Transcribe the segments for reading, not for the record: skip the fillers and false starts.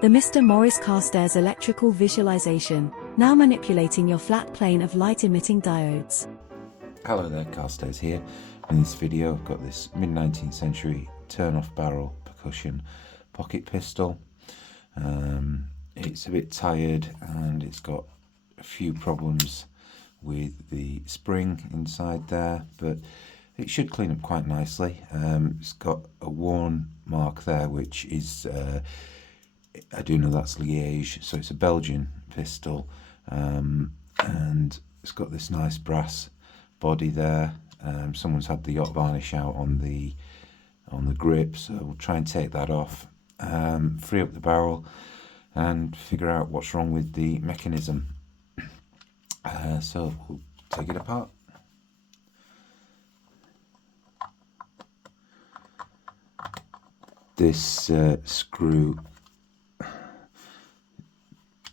The Mr. Morris Carstairs electrical visualization, now manipulating your flat plane of light-emitting diodes. Hello there, Carstairs here. In this video I've got this mid-19th century turn-off barrel percussion pocket pistol. It's a bit tired and it's got a few problems with the spring inside there, but it should clean up quite nicely. It's got a worn mark there, which is I do know that's Liège, so it's a Belgian pistol, and it's got this nice brass body there. Someone's had the yacht varnish out on the grip, so we'll try and take that off, free up the barrel and figure out what's wrong with the mechanism. So we'll take it apart. This screw,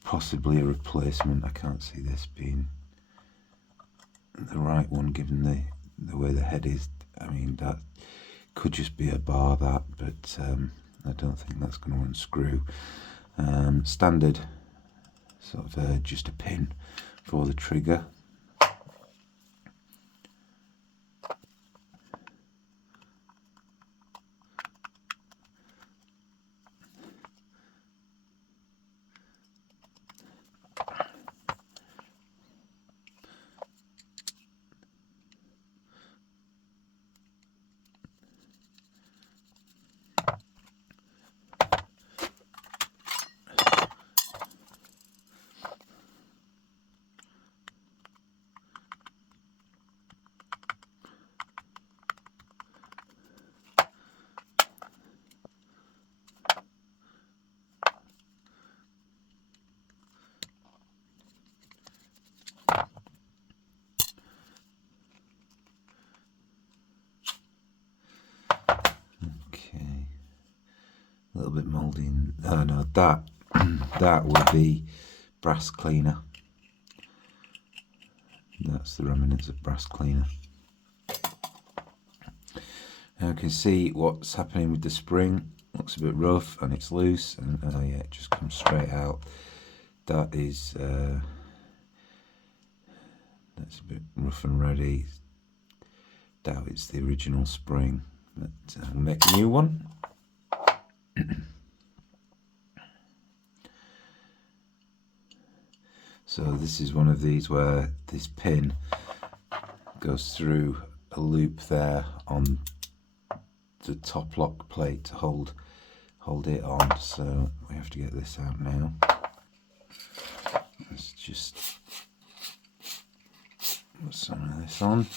possibly a replacement. I can't see this being the right one given the way the head is. I mean, that could just be a bar, that, but I don't think that's going to unscrew. Standard sort of just a pin for the trigger. A little bit mouldy. Oh no, that would be brass cleaner. That's the remnants of brass cleaner. Now you can see what's happening with the spring. Looks a bit rough and it's loose, and oh yeah, it just comes straight out. That is that's a bit rough and ready. Doubt it's the original spring, but I'll make a new one. So this is one of these where this pin goes through a loop there on the top lock plate to hold it on. So we have to get this out now. Let's just put some of this on.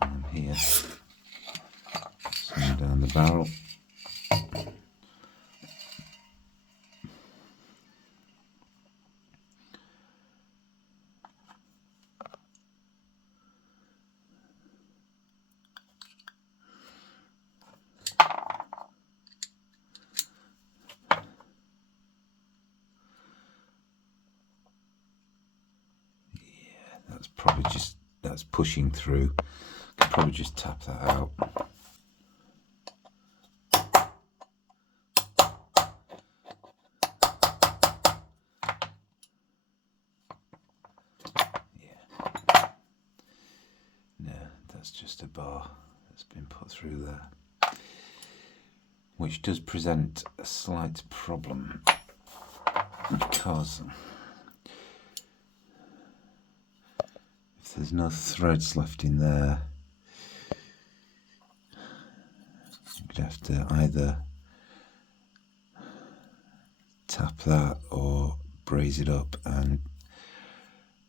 And here, some down the barrel. That's pushing through. Could probably just tap that out. Yeah. No, that's just a bar that's been put through there, which does present a slight problem because there's no threads left in there. You'd have to either tap that or braze it up, and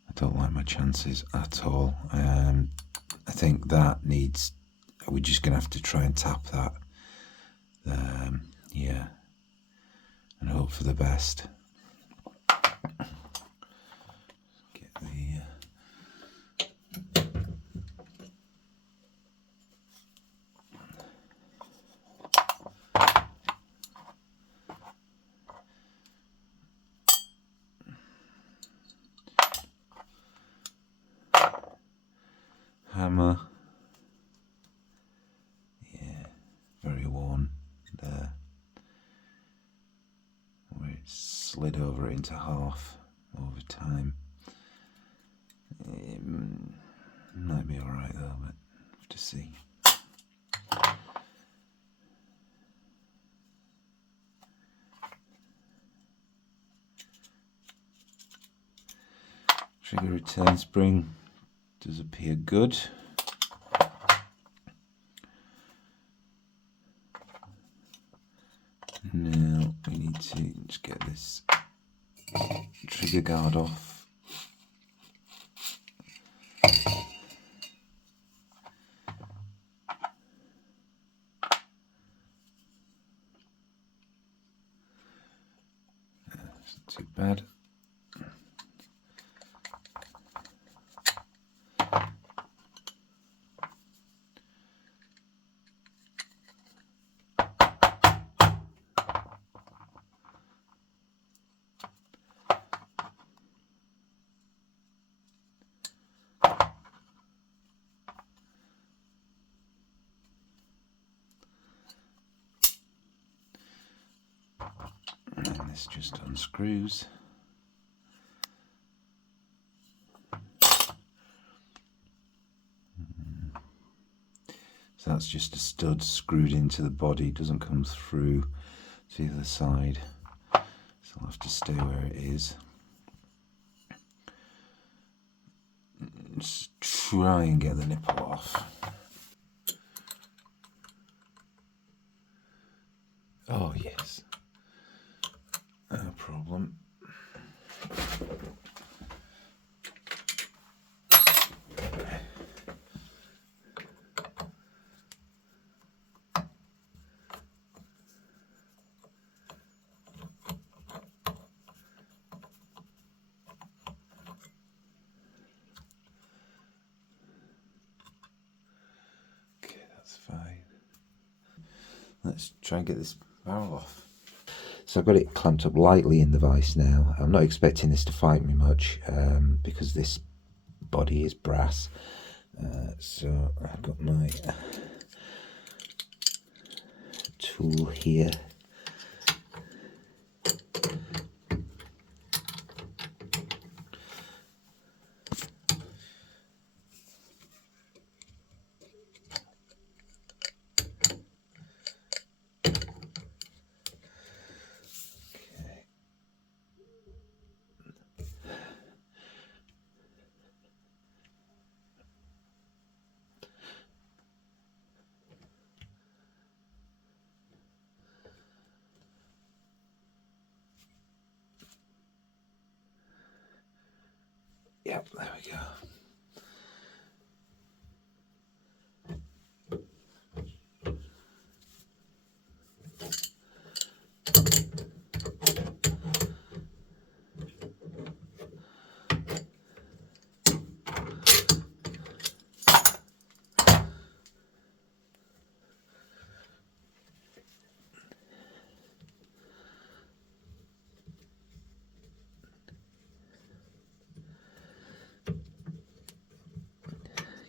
I don't like my chances at all. I think that needs, we're just going to have to try and tap that. Yeah, and hope for the best. Get the hammer. Yeah, very worn there. slid over into half over time. It might be alright though, but have to see. Trigger return spring does appear good. Now we need to just get this trigger guard off. That's not too bad. And this just unscrews. So that's just a stud screwed into the body, doesn't come through to the other side. So I'll have to stay where it is. Just try and get the nipple off. Oh yes, no problem. Okay, that's fine. Let's try and get this barrel off. So I've got it clamped up lightly in the vise now. I'm not expecting this to fight me much because this body is brass. So I've got my tool here. Yep, there we go.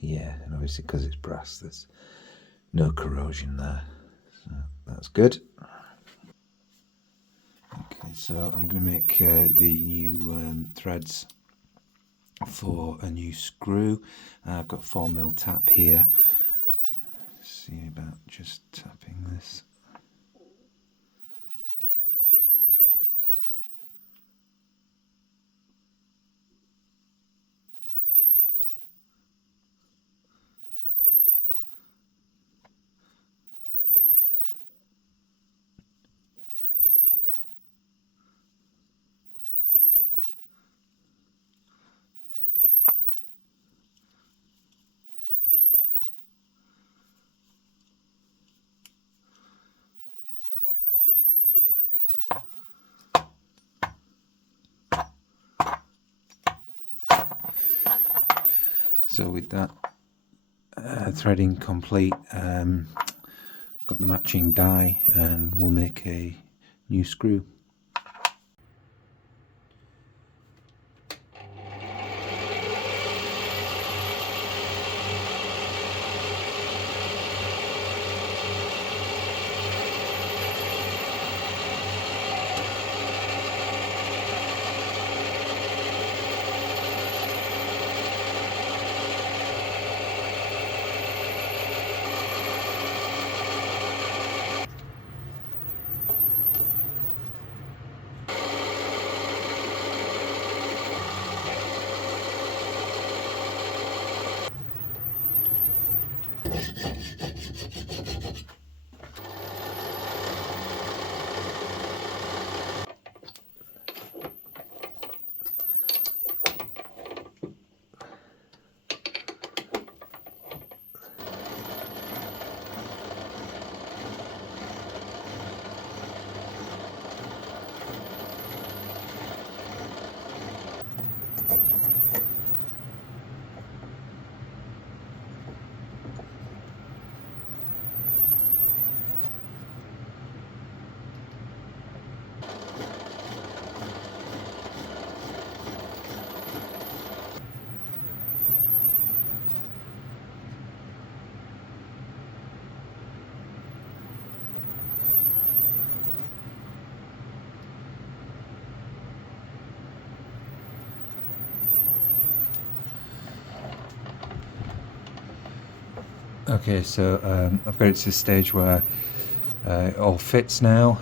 Yeah, and obviously because it's brass, there's no corrosion there, so that's good. Okay, so I'm going to make the new threads for a new screw. I've got 4mm tap here. See about just tapping this. So with that threading complete, got the matching die and we'll make a new screw. Okay, so I've got it to the stage where it all fits now.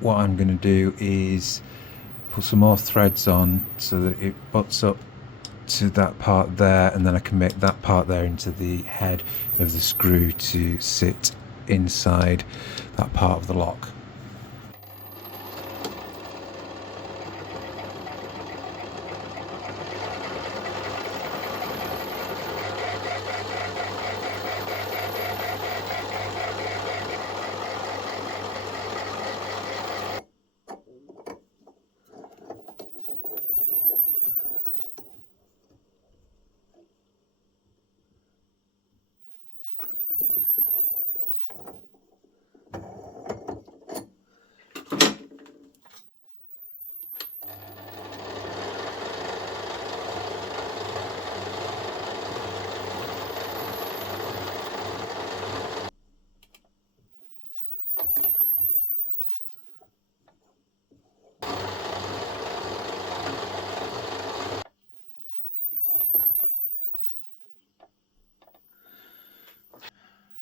What I'm going to do is put some more threads on so that it butts up to that part there, and then I can make that part there into the head of the screw to sit inside that part of the lock.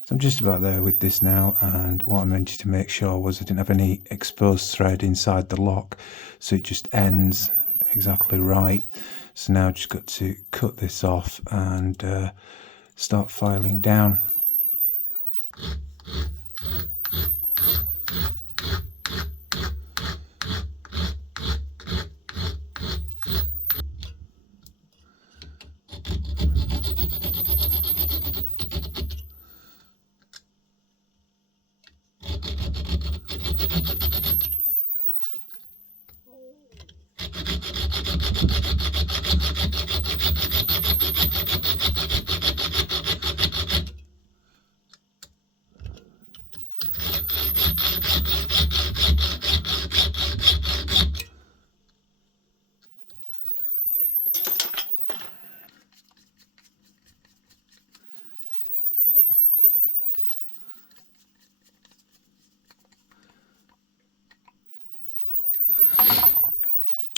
So I'm just about there with this now, and what I meant to make sure was I didn't have any exposed thread inside the lock, so it just ends exactly right. So now I've just got to cut this off and start filing down.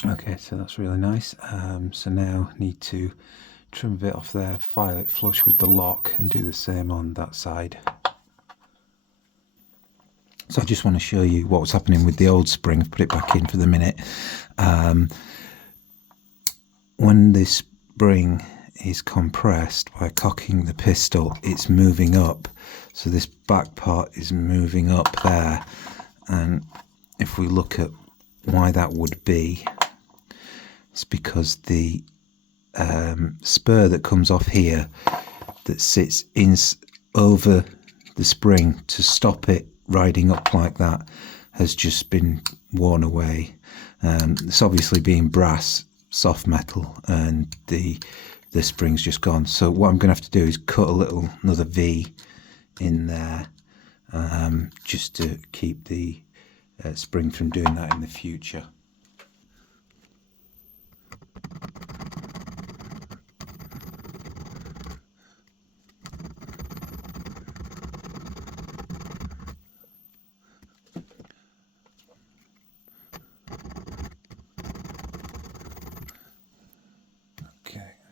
Okay, so that's really nice. So now I need to trim a bit off there, file it flush with the lock, and do the same on that side. So I just want to show you what was happening with the old spring. I've put it back in for the minute. When this spring is compressed by cocking the pistol, it's moving up. So this back part is moving up there. And if we look at why that would be, it's because the spur that comes off here that sits in over the spring to stop it riding up like that has just been worn away. It's obviously being brass, soft metal, and the spring's just gone. So what I'm going to have to do is cut another V in there, just to keep the spring from doing that in the future.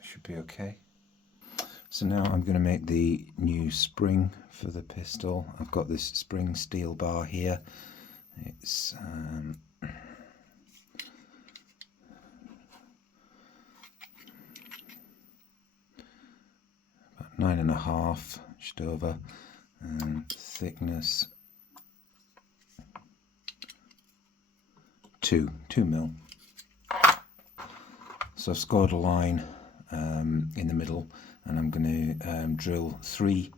Should be okay. So now I'm going to make the new spring for the pistol. I've got this spring steel bar here. It's about 9.5, just over, and thickness 2 mil. So I've scored a line in the middle, and I'm going to drill 3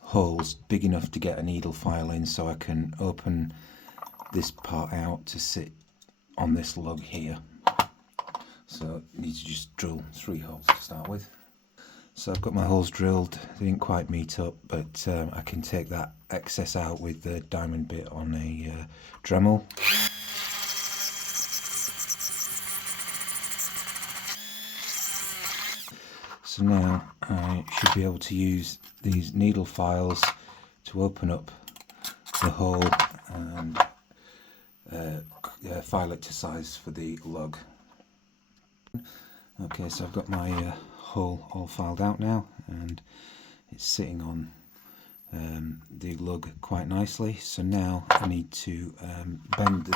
holes big enough to get a needle file in, so I can open this part out to sit on this lug here. So I need to just drill 3 holes to start with. So I've got my holes drilled. They didn't quite meet up, but I can take that excess out with the diamond bit on a Dremel. So now I should be able to use these needle files to open up the hole and file it to size for the lug. Okay, so I've got my hole all filed out now, and it's sitting on the lug quite nicely. So now I need to bend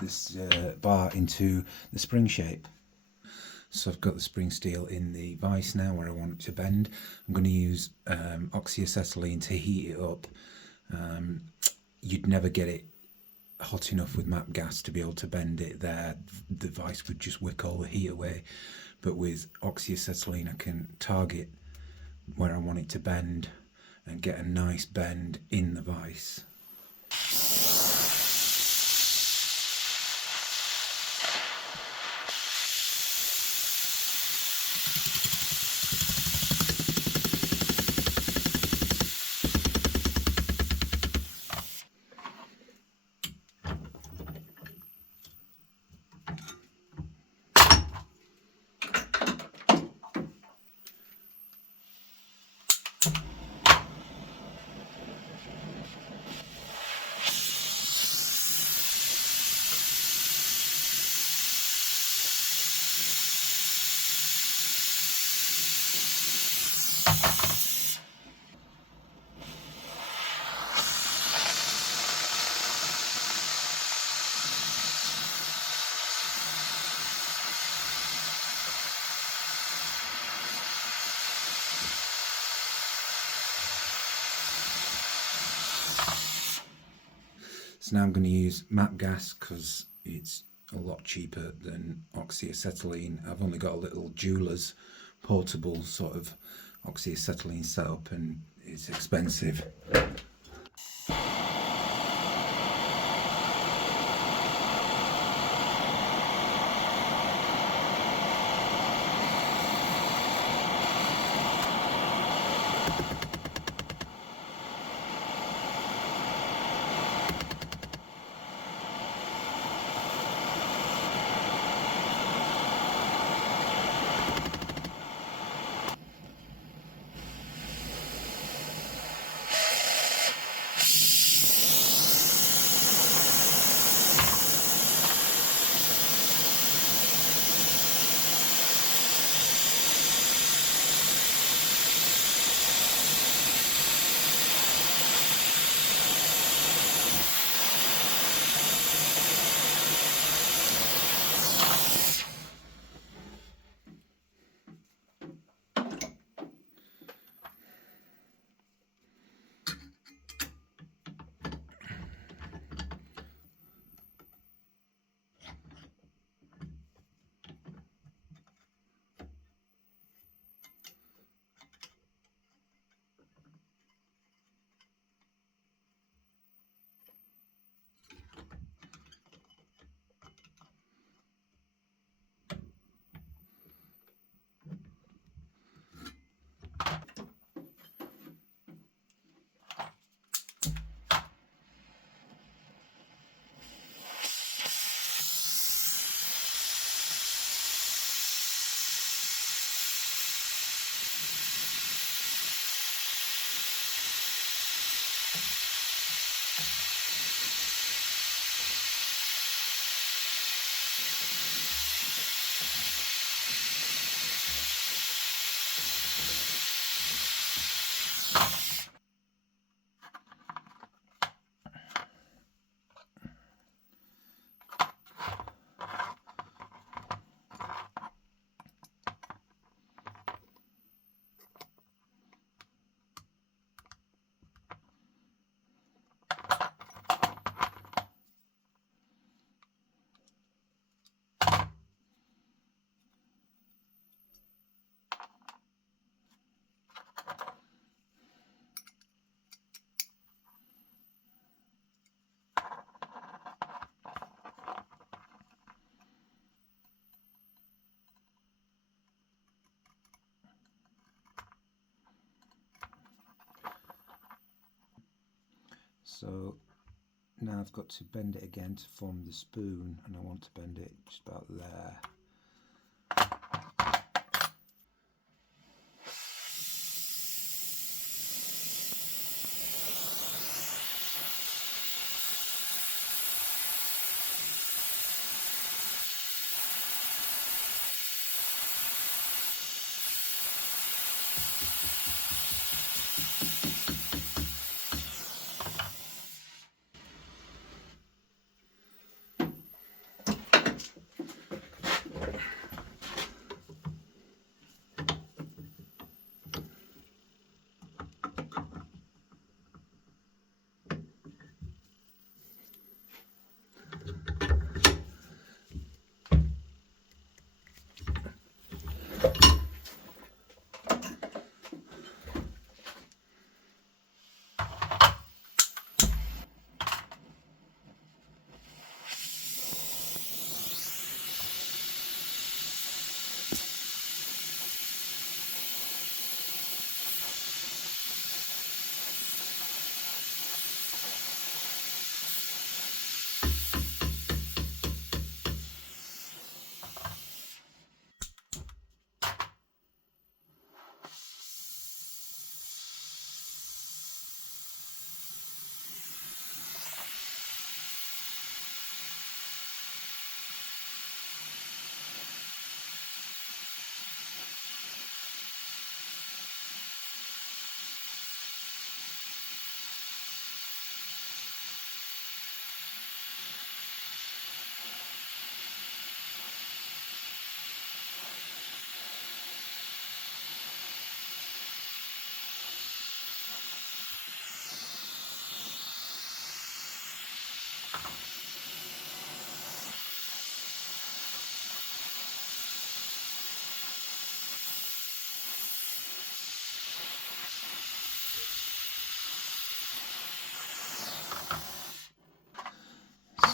this bar into the spring shape. So I've got the spring steel in the vise now where I want it to bend. I'm going to use oxyacetylene to heat it up. You'd never get it hot enough with MAPP gas to be able to bend it there. The vise would just wick all the heat away. But with oxyacetylene I can target where I want it to bend and get a nice bend in the vise. So now I'm going to use MAPP gas because it's a lot cheaper than oxyacetylene. I've only got a little jeweler's portable sort of oxyacetylene setup and it's expensive. So now I've got to bend it again to form the spoon, and I want to bend it just about there.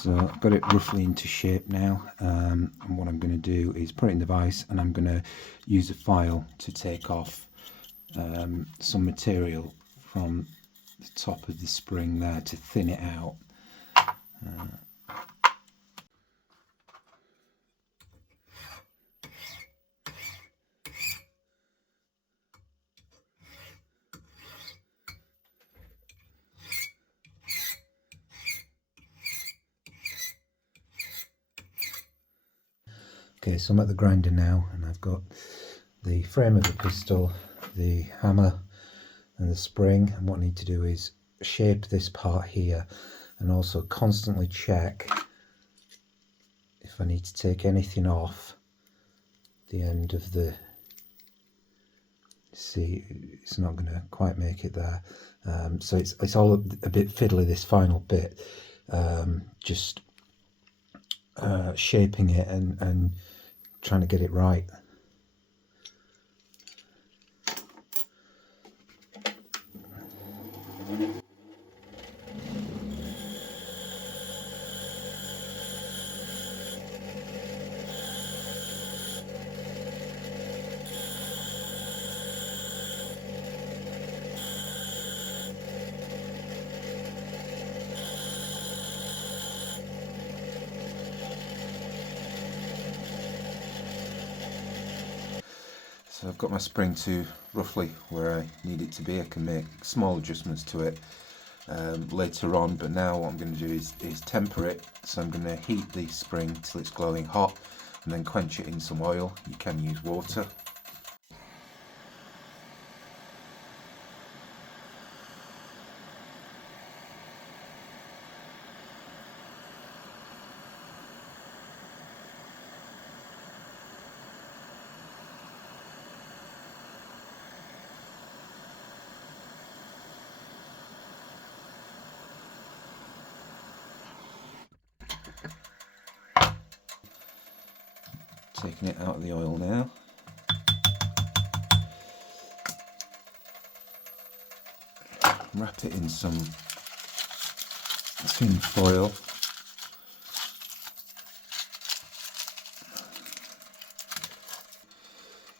So I've got it roughly into shape now, and what I'm going to do is put it in the vise, and I'm going to use a file to take off some material from the top of the spring there to thin it out. Okay, so I'm at the grinder now, and I've got the frame of the pistol, the hammer and the spring, and what I need to do is shape this part here and also constantly check if I need to take anything off the end of the, see, it's not going to quite make it there, so it's all a bit fiddly, this final bit, just shaping it and trying to get it right. So I've got my spring to roughly where I need it to be. I can make small adjustments to it later on, but now what I'm going to do is temper it. So I'm going to heat the spring till it's glowing hot and then quench it in some oil. You can use water. Taking it out of the oil now. Wrap it in some tin foil.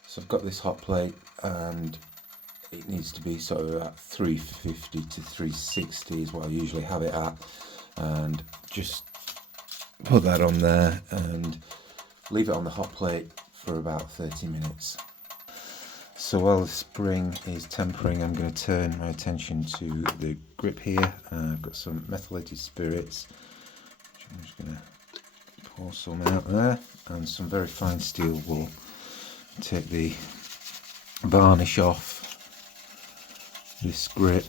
So I've got this hot plate, and it needs to be sort of at 350 to 360 is what I usually have it at, and just put that on there and leave it on the hot plate for about 30 minutes. So while the spring is tempering, I'm going to turn my attention to the grip here. I've got some methylated spirits, which I'm just going to pour some out there, and some very fine steel wool. Take the varnish off this grip.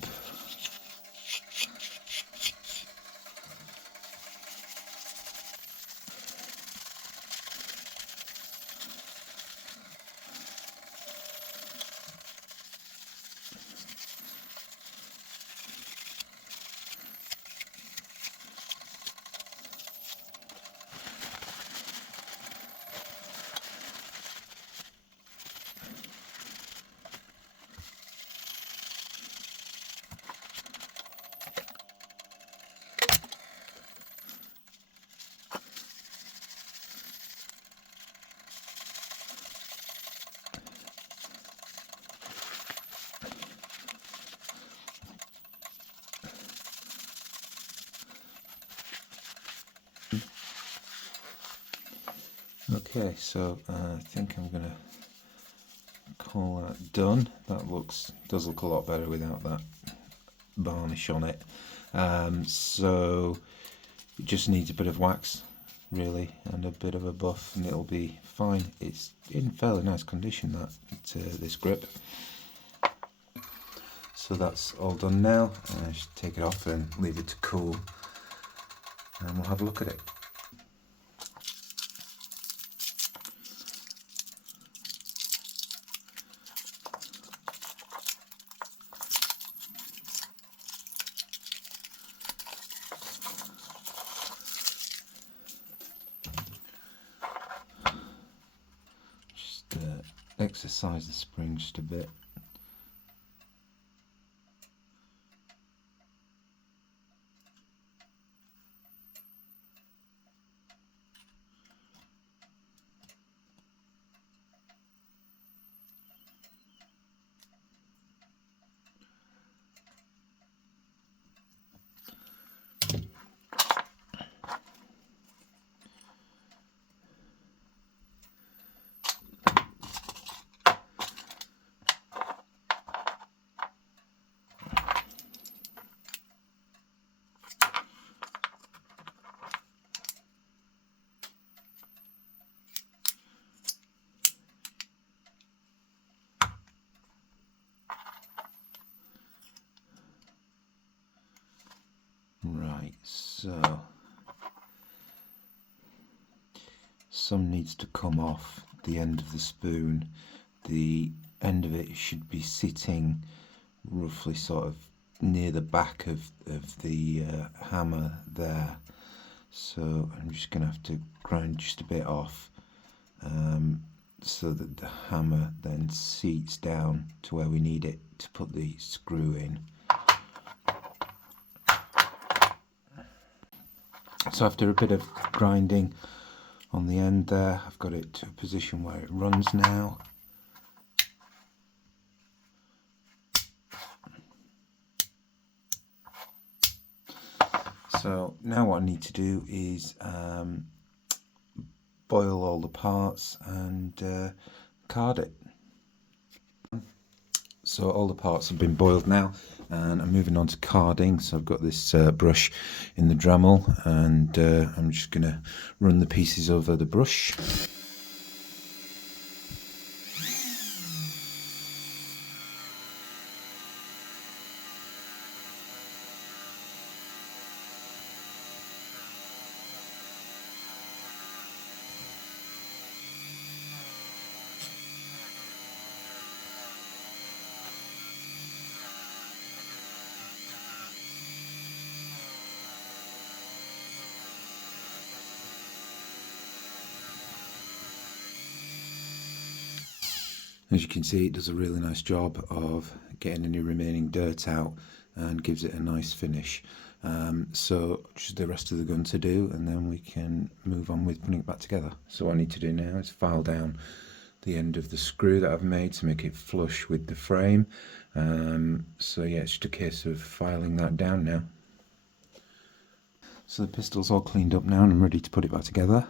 Okay, so I think I'm going to call that done. That does look a lot better without that varnish on it. So it just needs a bit of wax, really, and a bit of a buff, and it'll be fine. It's in fairly nice condition, this grip. So that's all done now. I should take it off and leave it to cool, and we'll have a look at it. Exercise the spring just a bit. So some needs to come off the end of the spoon. The end of it should be sitting roughly sort of near the back of the hammer there. So I'm just going to have to grind just a bit off so that the hammer then seats down to where we need it to put the screw in. So after a bit of grinding on the end there, I've got it to a position where it runs now. So now what I need to do is boil all the parts and card it. So all the parts have been boiled now, and I'm moving on to carding. So I've got this brush in the Dremel, and I'm just going to run the pieces over the brush. As you can see, it does a really nice job of getting any remaining dirt out and gives it a nice finish. So just the rest of the gun to do, and then we can move on with putting it back together. So what I need to do now is file down the end of the screw that I've made to make it flush with the frame. So yeah, it's just a case of filing that down now. So the pistol's all cleaned up now and I'm ready to put it back together.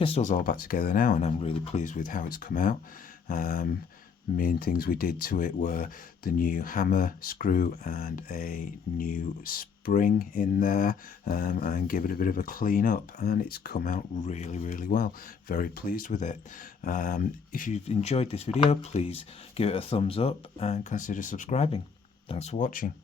pistol's all back together now, and I'm really pleased with how it's come out. Main things we did to it were the new hammer screw and a new spring in there, and give it a bit of a clean up, and it's come out really well. Very pleased with it. If you've enjoyed this video, please give it a thumbs up and consider subscribing. Thanks for watching.